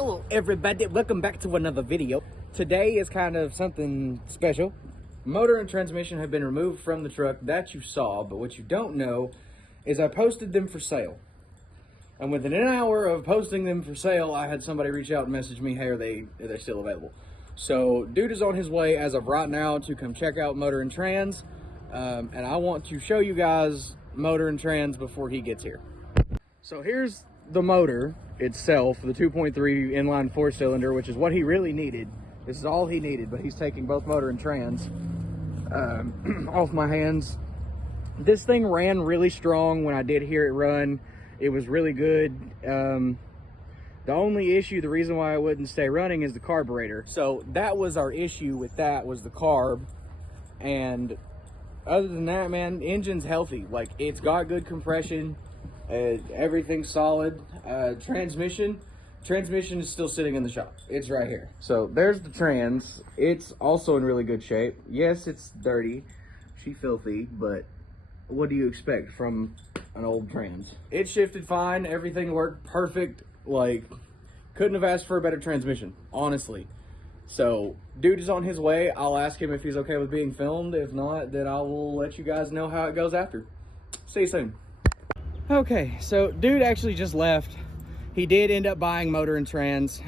Hello everybody, welcome back to another video. Today is kind of something special. Motor and transmission have been removed from the truck that you saw, but what you don't know is I posted them for sale. And within an hour of posting them for sale, I had somebody reach out and message me, hey, are they still available? So dude is on his way as of right now to come check out Motor and Trans. And I want to show you guys Motor and Trans before he gets here. So here's the motor itself, the 2.3 inline 4-cylinder, which is what he really needed. This is all he needed, but he's taking both motor and trans off my hands. This thing ran really strong when I did hear it run. It was really good. The only issue, the reason why I wouldn't stay running, is the carburetor. So that was our issue with that, was the carb. And other than that, man, engine's healthy. Like, it's got good compression. Everything's solid. Transmission is still sitting in the shop. It's right here. So there's the trans. It's also in really good shape. Yes, it's dirty, she filthy, but what do you expect from an old trans? It shifted fine. Everything worked perfect. Like, couldn't have asked for a better transmission, honestly. So dude is on his way. I'll ask him if he's okay with being filmed. If not, then I will let you guys know how it goes after. See you soon. Okay, so dude actually just left. He did end up buying motor and trans.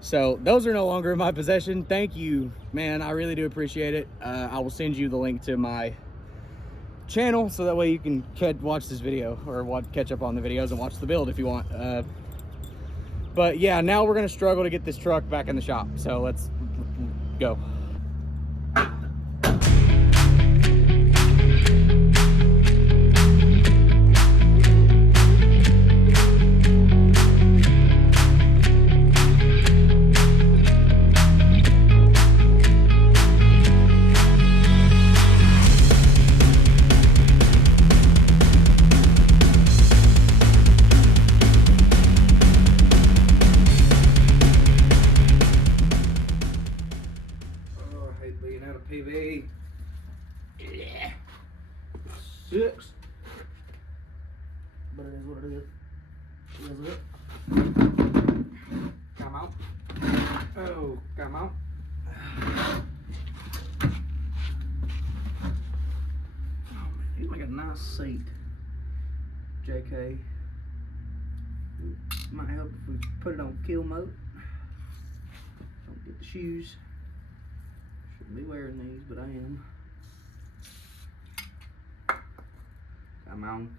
So those are no longer in my possession. Thank you, man. I really do appreciate it. I will send you the link to my channel so that way you can watch this video, or catch up on the videos and watch the build if you want. But yeah, now we're gonna struggle to get this truck back in the shop. So let's go. PV. Yeah. 6. But it is what it is. Is it? Come out. Oh, come out. Oh man, he's like a nice seat. JK. Might help if we put it on kill mode. Don't get the shoes. Shouldn't be wearing these, but I am. Come on.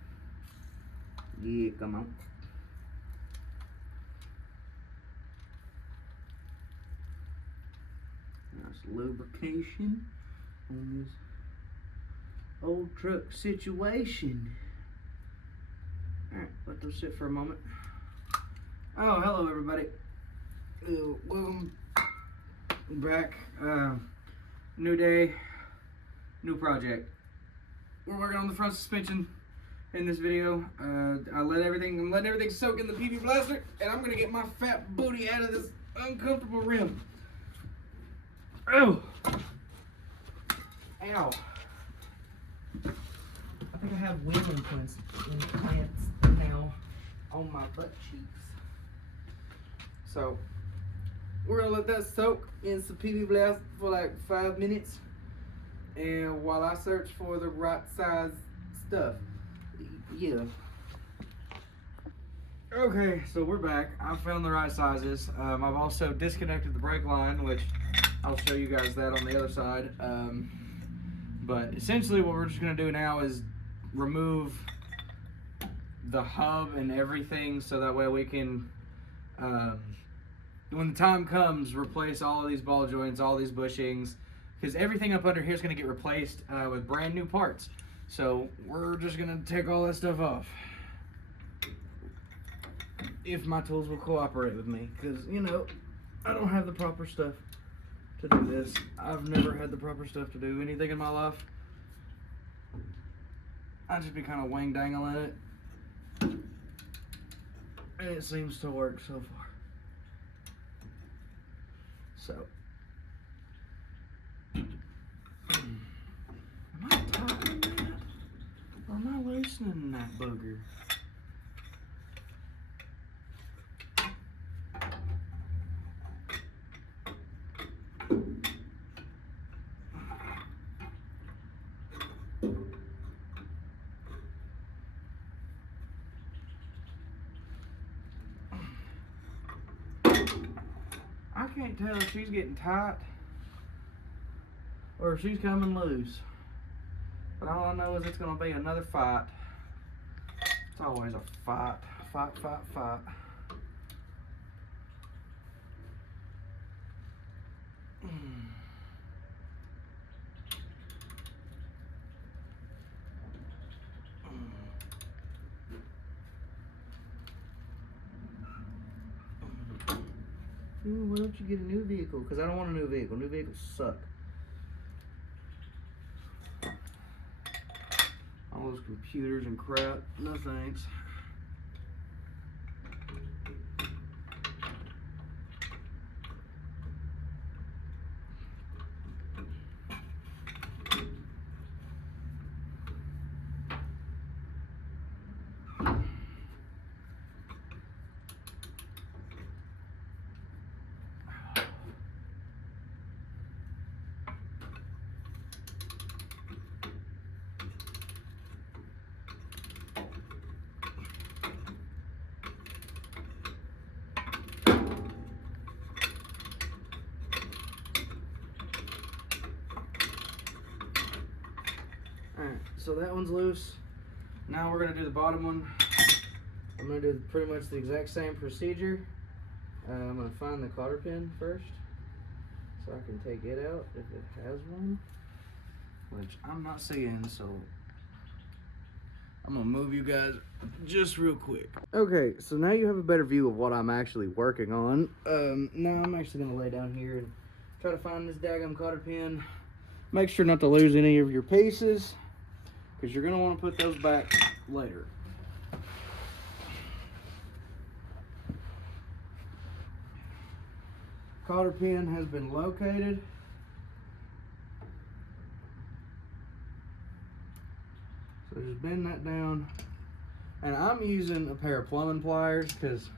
Yeah, come on. Nice lubrication on this old truck situation. Alright, let those sit for a moment. Oh, hello everybody. Welcome back. New day, new project. We're working on the front suspension in this video. I'm letting everything soak in the PV Blaster, and I'm gonna get my fat booty out of this uncomfortable rim. Oh! Ow. I think I have wind implants now on my butt cheeks. So we're gonna let that soak in some PV Blast for like 5 minutes, and while I search for the right size stuff. Yeah. Okay, so we're back. I found the right sizes. I've also disconnected the brake line, which I'll show you guys that on the other side. But essentially what we're just gonna do now is remove the hub and everything, so that way we can when the time comes, replace all of these ball joints, all these bushings, because everything up under here is going to get replaced with brand new parts. So we're just going to take all that stuff off, if my tools will cooperate with me, because, you know, I don't have the proper stuff to do this. I've never had the proper stuff to do anything in my life. I just be kind of wang dangling it, and it seems to work so far. So, am I tightening that, or am I loosening that booger? I can't tell if she's getting tight or if she's coming loose. But all I know is it's gonna be another fight. It's always a fight, fight, fight, fight. Why don't you get a new vehicle? Because I don't want a new vehicle. New vehicles suck. All those computers and crap. No thanks. Alright, so that one's loose. Now we're going to do the bottom one. I'm going to do pretty much the exact same procedure. I'm going to find the cotter pin first so I can take it out if it has one, which I'm not seeing, so I'm going to move you guys just real quick. Okay, so now you have a better view of what I'm actually working on. Now I'm actually going to lay down here and try to find this daggum cotter pin. Make sure not to lose any of your pieces, because you're going to want to put those back later. Cotter pin has been located. So just bend that down. And I'm using a pair of plumbing pliers because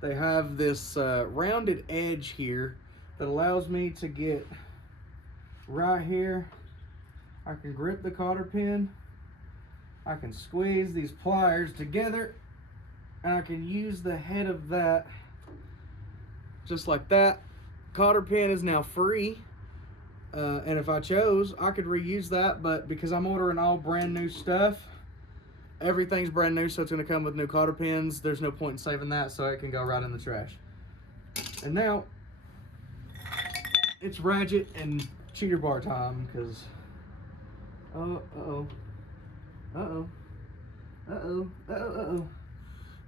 they have this rounded edge here that allows me to get right here. I can grip the cotter pin. I can squeeze these pliers together, and I can use the head of that just like that. Cotter pin is now free, and if I chose, I could reuse that, but because I'm ordering all brand new stuff, everything's brand new, so it's going to come with new cotter pins. There's no point in saving that, so it can go right in the trash. And now it's ratchet and cheater bar time, because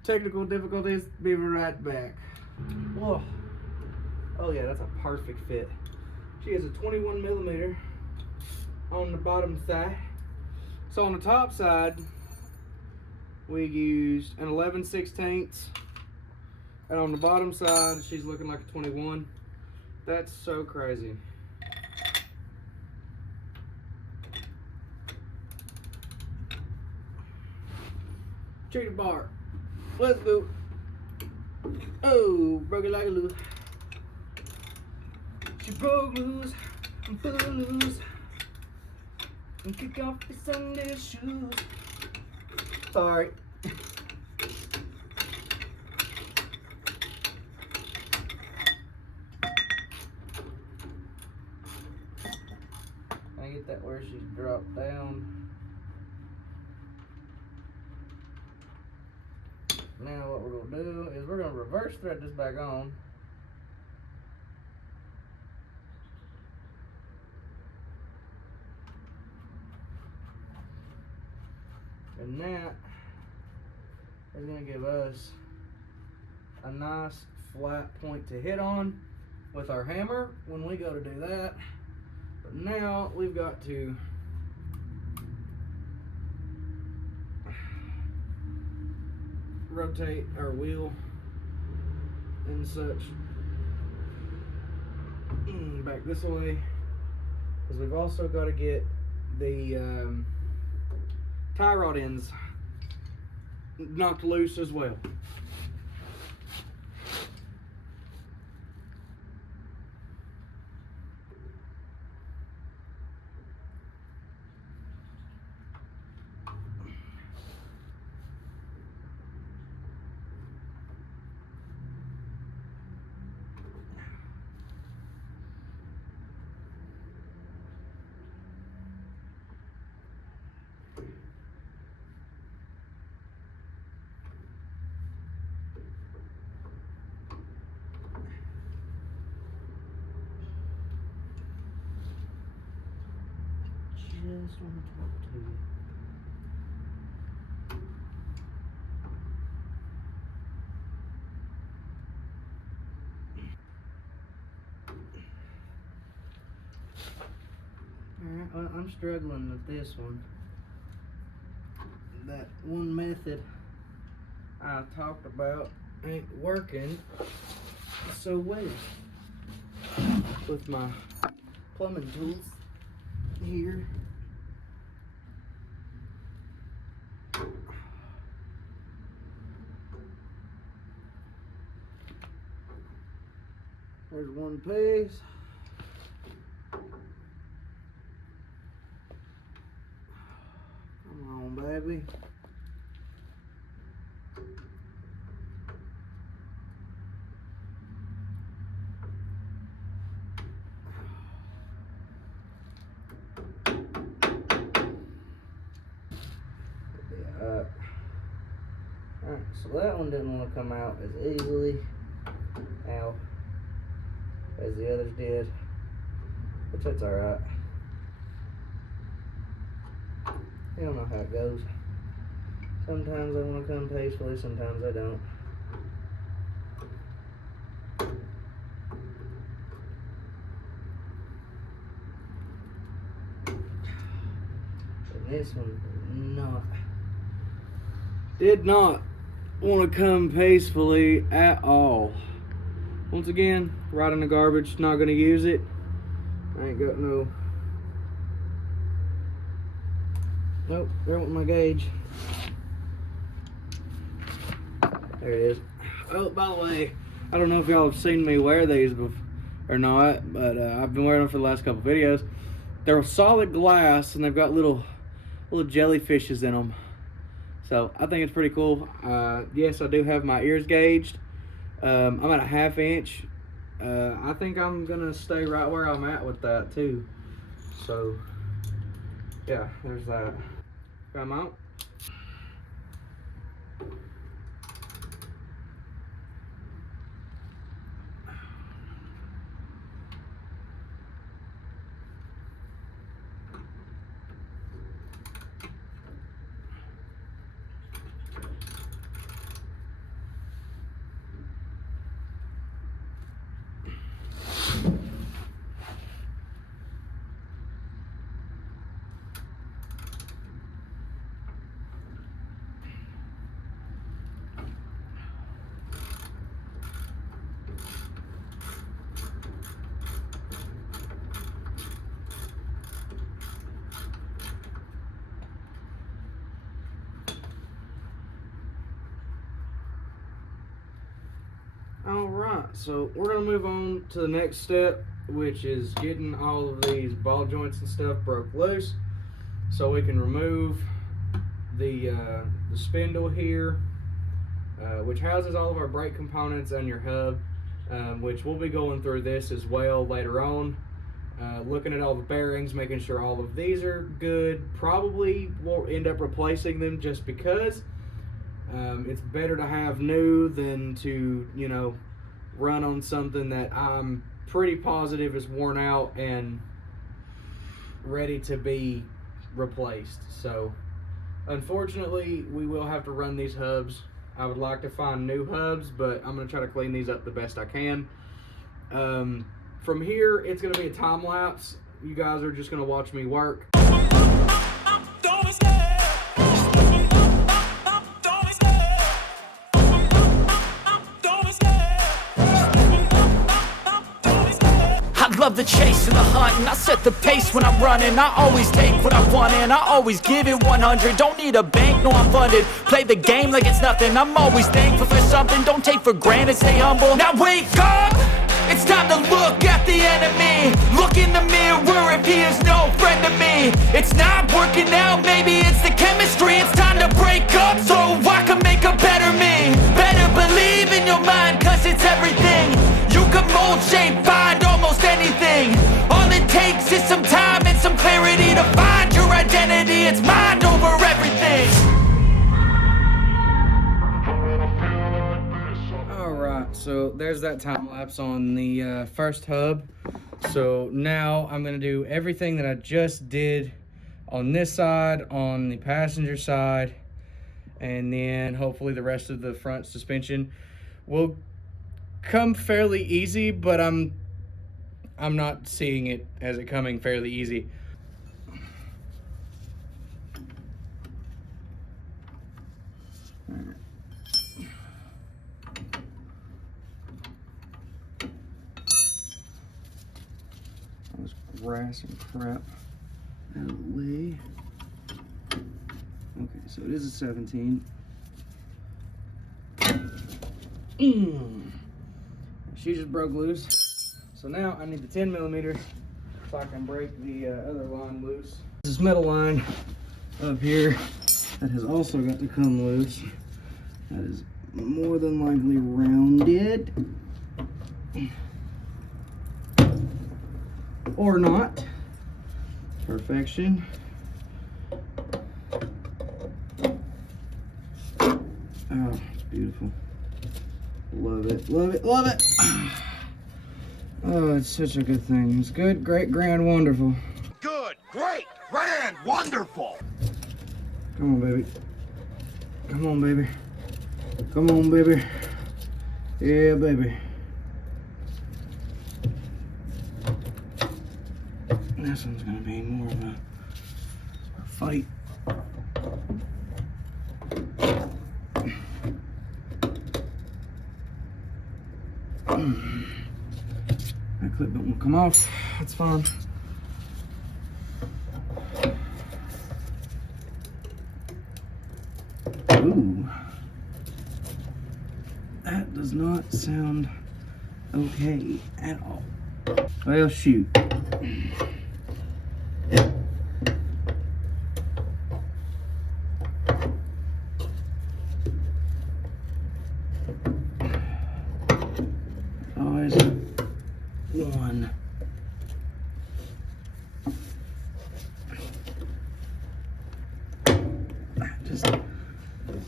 technical difficulties. Be right back. Whoa. Oh yeah, that's a perfect fit. She has a 21 millimeter on the bottom side. So on the top side, we used an 11/16, and on the bottom side, she's looking like a 21. That's so crazy. Cheater bar. Let's go. Oh, broke it like a loose. She broke loose and full loose and kick off the Sunday shoes. Sorry. I get that where she's dropped down. Now what we're going to do is we're going to reverse thread this back on. And that is going to give us a nice flat point to hit on with our hammer when we go to do that. But now we've got to rotate our wheel and such back this way, because we've also got to get the tie rod ends knocked loose as well. just want to talk to you. Alright, well, I'm struggling with this one. That one method I talked about ain't working so well with my plumbing tools here. There's one piece. Come on, baby. Alright, so that one didn't want to come out as easily as the others did, which that's alright. You don't know how it goes. Sometimes I want to come peacefully, sometimes I don't. And this one did not want to come peacefully at all. Once again, right in the garbage, not gonna use it. I ain't got no. Nope, there went my gauge. There it is. Oh, by the way, I don't know if y'all have seen me wear these before or not, but I've been wearing them for the last couple videos. They're solid glass and they've got little jellyfishes in them. So I think it's pretty cool. Yes, I do have my ears gauged. I'm at a 1/2 inch. I think I'm gonna stay right where I'm at with that too. So yeah, there's that. Come out. Alright, so we're going to move on to the next step, which is getting all of these ball joints and stuff broke loose so we can remove the spindle here, which houses all of our brake components and your hub, which we'll be going through this as well later on, looking at all the bearings, making sure all of these are good. Probably won't end up replacing them just because it's better to have new than to, you know, run on something that I'm pretty positive is worn out and ready to be replaced. So unfortunately we will have to run these hubs. I would like to find new hubs, but I'm going to try to clean these up the best I can. From here it's going to be a time lapse. You guys are just going to watch me work. Love the chase and the hunt, and I set the pace when I'm running. I always take what I want and I always give it 100. Don't need a bank, no I'm funded. Play the game like it's nothing. I'm always thankful for something. Don't take for granted, stay humble. Now wake up! It's time to look at the enemy. Look in the mirror if he is no friend to me. It's not working out, maybe it's the chemistry. It's time to break up so I can make a better me. Better believe in your mind, cause it's everything. You can mold, shape, find almost anything. All it takes is some time and some clarity to find your identity. It's mind over everything. Alright, so there's that time lapse on the first hub. So now I'm going to do everything that I just did on this side, on the passenger side, and then hopefully the rest of the front suspension will come fairly easy, but I'm not seeing it as it coming fairly easy. All this grass and crap out of the way. Okay, so it is a 17. She just broke loose. So now I need the 10 millimeter so I can break the other line loose. This metal line up here that has also got to come loose. That is more than likely rounded. Or not. Perfection. Oh, it's beautiful. Love it, love it, love it. Oh, it's such a good thing. It's good, great, grand, wonderful. Good, great, grand, wonderful. Come on, baby. Come on, baby. Come on, baby. Yeah, baby. This one's gonna be more of a fight. That clip don't want to come off. That's fine. Ooh. That does not sound okay at all. Well, shoot. Always one. That just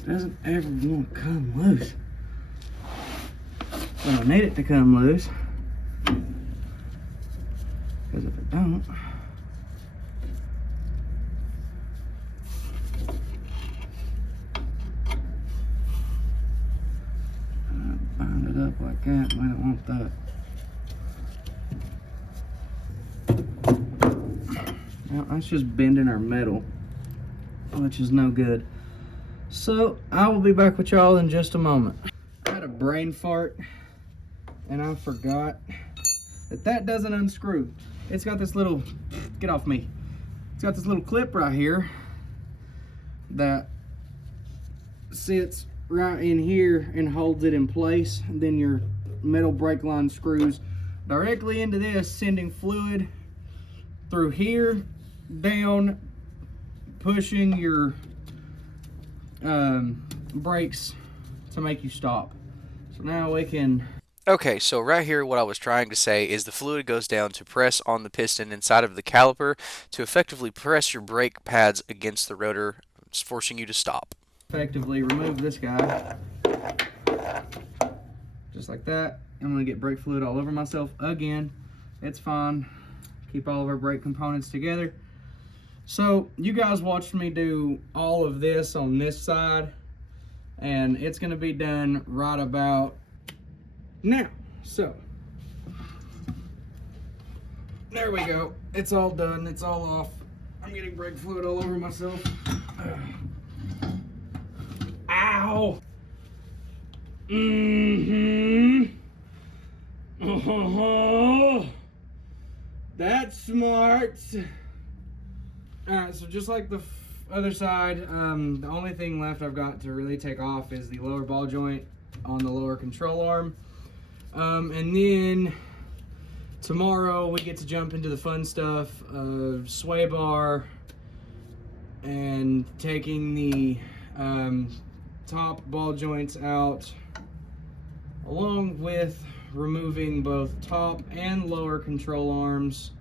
doesn't ever want to come loose. But I need it to come loose. Because if it don't, bind it up like that. We don't want that. Now that's just bending our metal, which is no good. So I will be back with y'all in just a moment. I had a brain fart and I forgot that doesn't unscrew. It's got this little, get off me. It's got this little clip right here that sits right in here and holds it in place. And then your metal brake line screws directly into this, sending fluid through here, down, pushing your brakes to make you stop. So now we can... Okay, so right here what I was trying to say is the fluid goes down to press on the piston inside of the caliper to effectively press your brake pads against the rotor, forcing you to stop. Effectively remove this guy. Just like that. I'm going to get brake fluid all over myself again. It's fine. Keep all of our brake components together. So you guys watched me do all of this on this side, and it's going to be done right about now. So there we go. It's all done. It's all off. I'm getting brake fluid all over myself. Ow! Oh, that's smart. Alright, so just like the other side, the only thing left I've got to really take off is the lower ball joint on the lower control arm. And then tomorrow we get to jump into the fun stuff of sway bar and taking the top ball joints out, along with removing both top and lower control arms.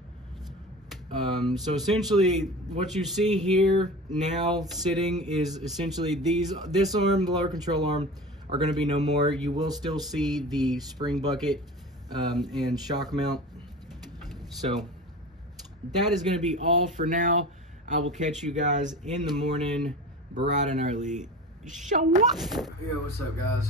So essentially what you see here now sitting is essentially this arm, the lower control arm, are going to be no more. You will still see the spring bucket and shock mount. So that is going to be all for now. I will catch you guys in the morning, bright and early. Show up. Yeah, what's up, guys?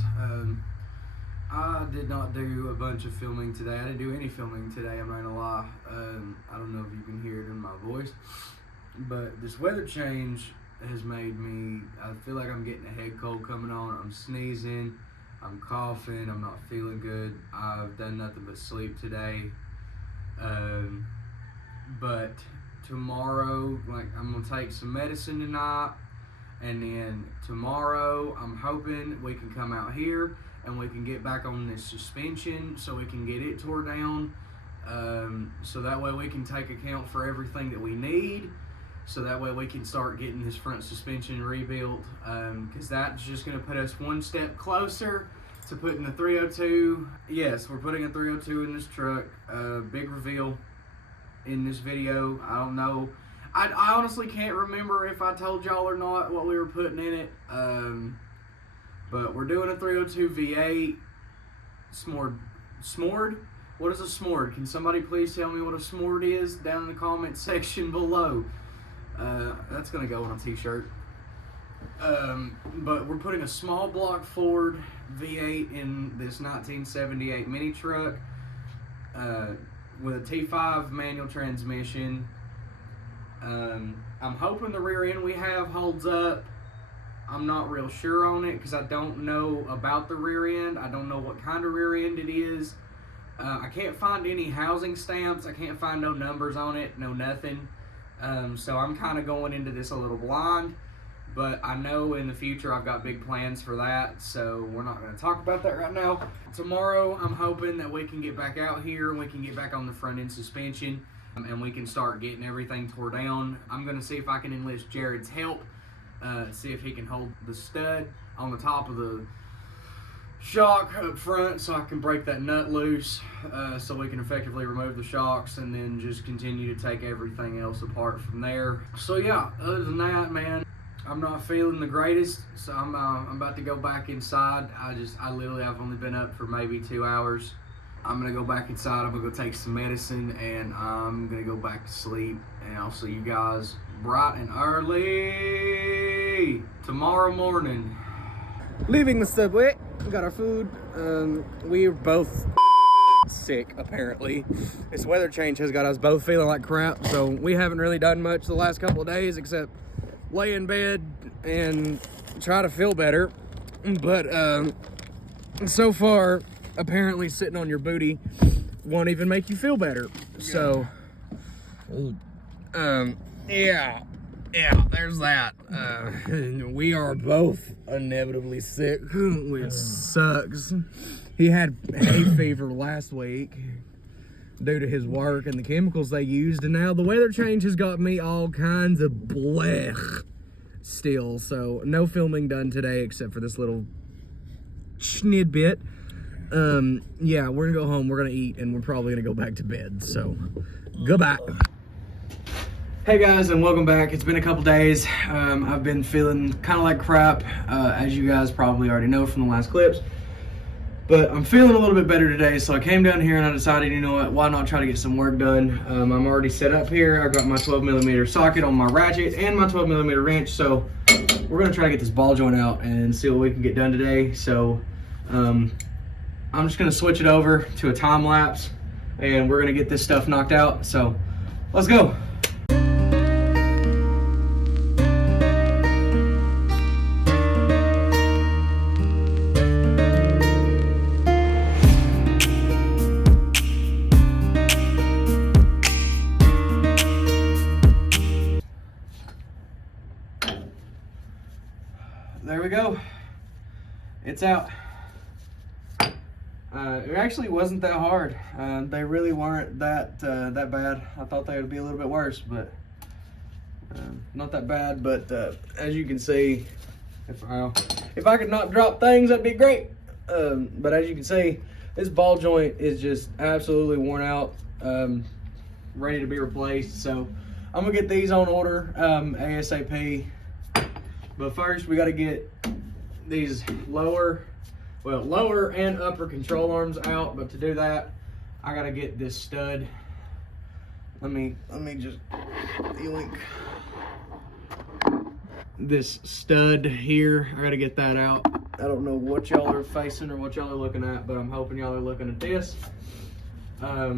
I did not do a bunch of filming today. I didn't do any filming today, I'm not gonna lie. I don't know if you can hear it in my voice, but this weather change has made me, I feel like I'm getting a head cold coming on. I'm sneezing, I'm coughing, I'm not feeling good. I've done nothing but sleep today. But tomorrow, like, I'm gonna take some medicine tonight, and then tomorrow I'm hoping we can come out here and we can get back on this suspension so we can get it tore down, so that way we can take account for everything that we need, so that way we can start getting this front suspension rebuilt, because that's just going to put us one step closer to putting a 302. Yes, we're putting a 302 in this truck. Big reveal in this video. I don't know, I honestly can't remember if I told y'all or not what we were putting in it. But we're doing a 302 V8 Smord. What is a Smord? Can somebody please tell me what a Smord is down in the comment section below? That's gonna go on a t-shirt. But we're putting a small block Ford V8 in this 1978 mini truck, with a T5 manual transmission. I'm hoping the rear end we have holds up. I'm not real sure on it because I don't know about the rear end. I don't know what kind of rear end it is. I can't find any housing stamps. I can't find no numbers on it, no nothing. So I'm kind of going into this a little blind, but I know in the future I've got big plans for that, so we're not going to talk about that right now. Tomorrow I'm hoping that we can get back out here and we can get back on the front end suspension, and we can start getting everything tore down. I'm going to see if I can enlist Jared's help. See if he can hold the stud on the top of the shock up front so I can break that nut loose, so we can effectively remove the shocks and then just continue to take everything else apart from there. So yeah, other than that, man, I'm not feeling the greatest, so I'm about to go back inside. I've only been up for maybe 2 hours. I'm gonna go back inside, I'm gonna go take some medicine, and I'm gonna go back to sleep, and I'll see you guys bright and early tomorrow morning. Leaving the subway, we got our food. We're both sick, apparently. This weather change has got us both feeling like crap, so we haven't really done much the last couple of days except lay in bed and try to feel better. But so far, apparently sitting on your booty won't even make you feel better. So yeah, there's that. We are both inevitably sick, which sucks. He had hay fever last week due to his work and the chemicals they used, and now the weather change has got me all kinds of blech still. So no filming done today except for this little snidbit. Yeah, we're gonna go home, we're gonna eat, and we're probably gonna go back to bed. So goodbye. Hey guys, and welcome back. It's been a couple days. I've been feeling kind of like crap, as you guys probably already know from the last clips. But I'm feeling a little bit better today, so I came down here and I decided, you know what, why not try to get some work done. I'm already set up here. I've got my 12mm socket on my ratchet and my 12mm wrench, so we're gonna try to get this ball joint out and see what we can get done today. So I'm just gonna switch it over to a time lapse, and we're gonna get this stuff knocked out. So let's go. There we go. It's out. It actually wasn't that hard. They really weren't that bad. I thought they would be a little bit worse, but not that bad. But as you can see, if I could not drop things, that'd be great. But as you can see, this ball joint is just absolutely worn out, ready to be replaced. So I'm gonna get these on order ASAP. But first, we got to get these lower and upper control arms out. But to do that, I got to get this stud. Let me just yoink. this stud here. I gotta get that out. I don't know what y'all are facing or what y'all are looking at, but I'm hoping y'all are looking at this. But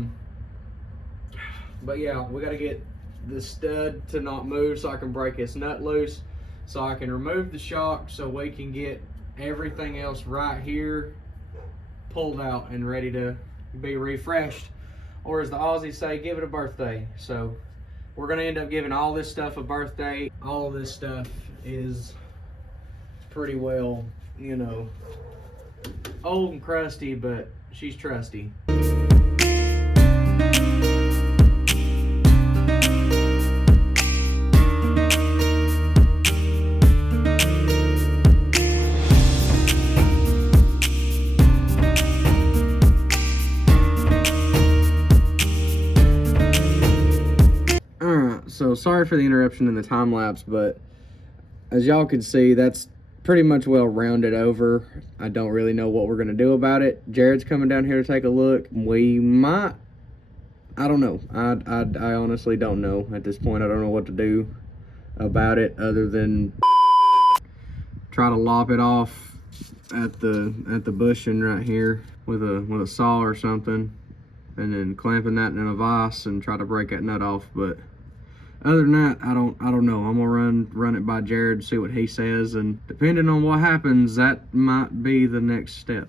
yeah, we gotta get the stud to not move so I can break its nut loose, so I can remove the shock, so we can get everything else right here pulled out and ready to be refreshed, or as the Aussies say, give it a birthday. So we're gonna end up giving all this stuff a birthday. All of this stuff is pretty well, you know, old and crusty, but she's trusty. So sorry for the interruption in the time lapse, but as y'all can see, that's pretty much well rounded over. I don't really know what we're gonna do about it. Jared's coming down here to take a look. We might, I don't know. I honestly don't know at this point. I don't know what to do about it other than try to lop it off at the bushing right here with a saw or something, and then clamping that in a vise and try to break that nut off. But other than that, I don't know. I'm gonna run it by Jared, see what he says, and depending on what happens, that might be the next step.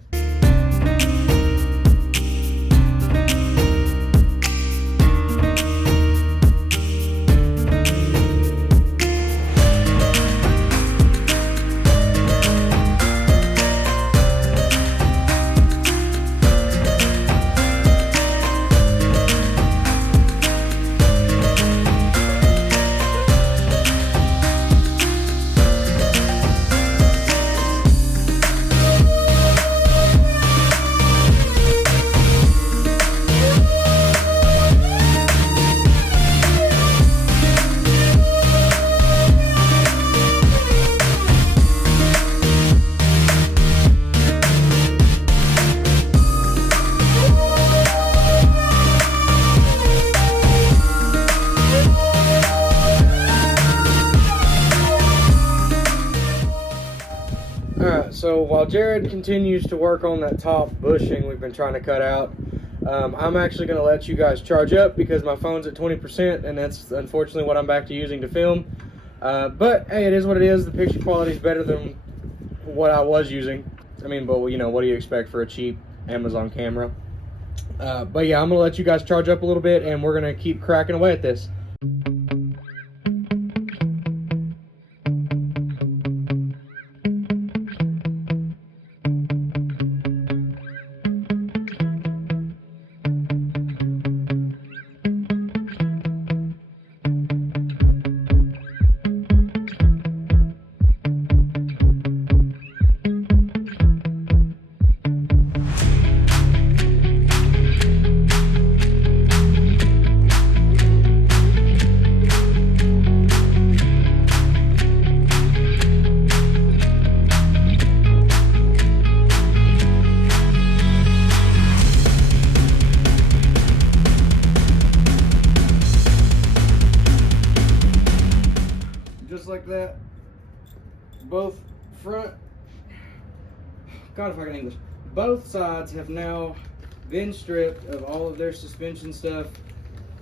Alright, so while Jared continues to work on that top bushing we've been trying to cut out, I'm actually going to let you guys charge up because my phone's at 20%, and that's unfortunately what I'm back to using to film. But hey, it is what it is. The picture quality is better than what I was using. I mean, but you know, what do you expect for a cheap Amazon camera? But yeah, I'm going to let you guys charge up a little bit, and we're going to keep cracking away at this. Just like that, both front, God if I can English, both sides have now been stripped of all of their suspension stuff.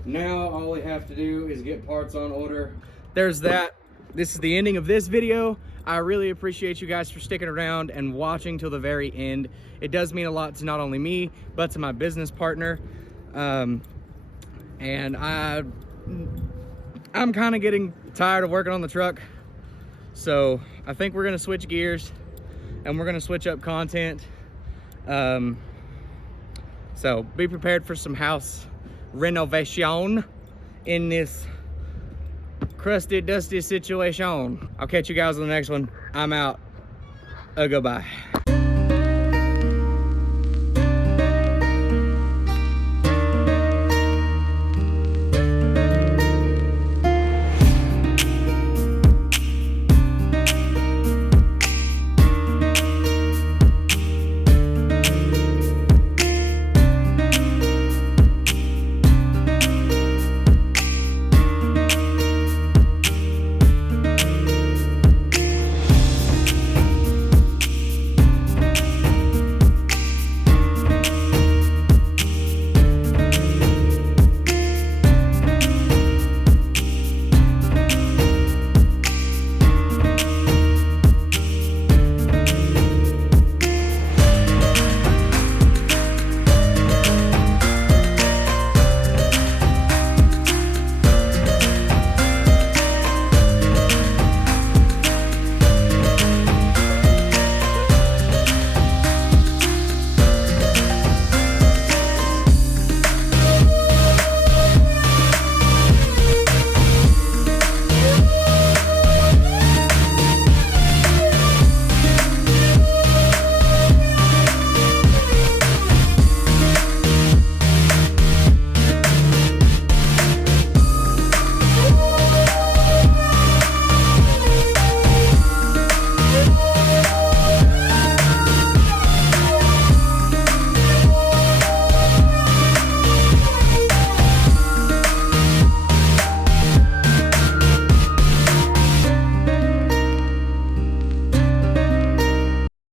Now all we have to do is get parts on order. There's that. This is the ending of this video. I really appreciate you guys for sticking around and watching till the very end. It does mean a lot to not only me, but to my business partner. And I'm kind of getting tired of working on the truck, so I think we're gonna switch gears and we're gonna switch up content. So be prepared for some house renovation in this crusty, dusty situation. I'll catch you guys on the next one. I'm out. Goodbye.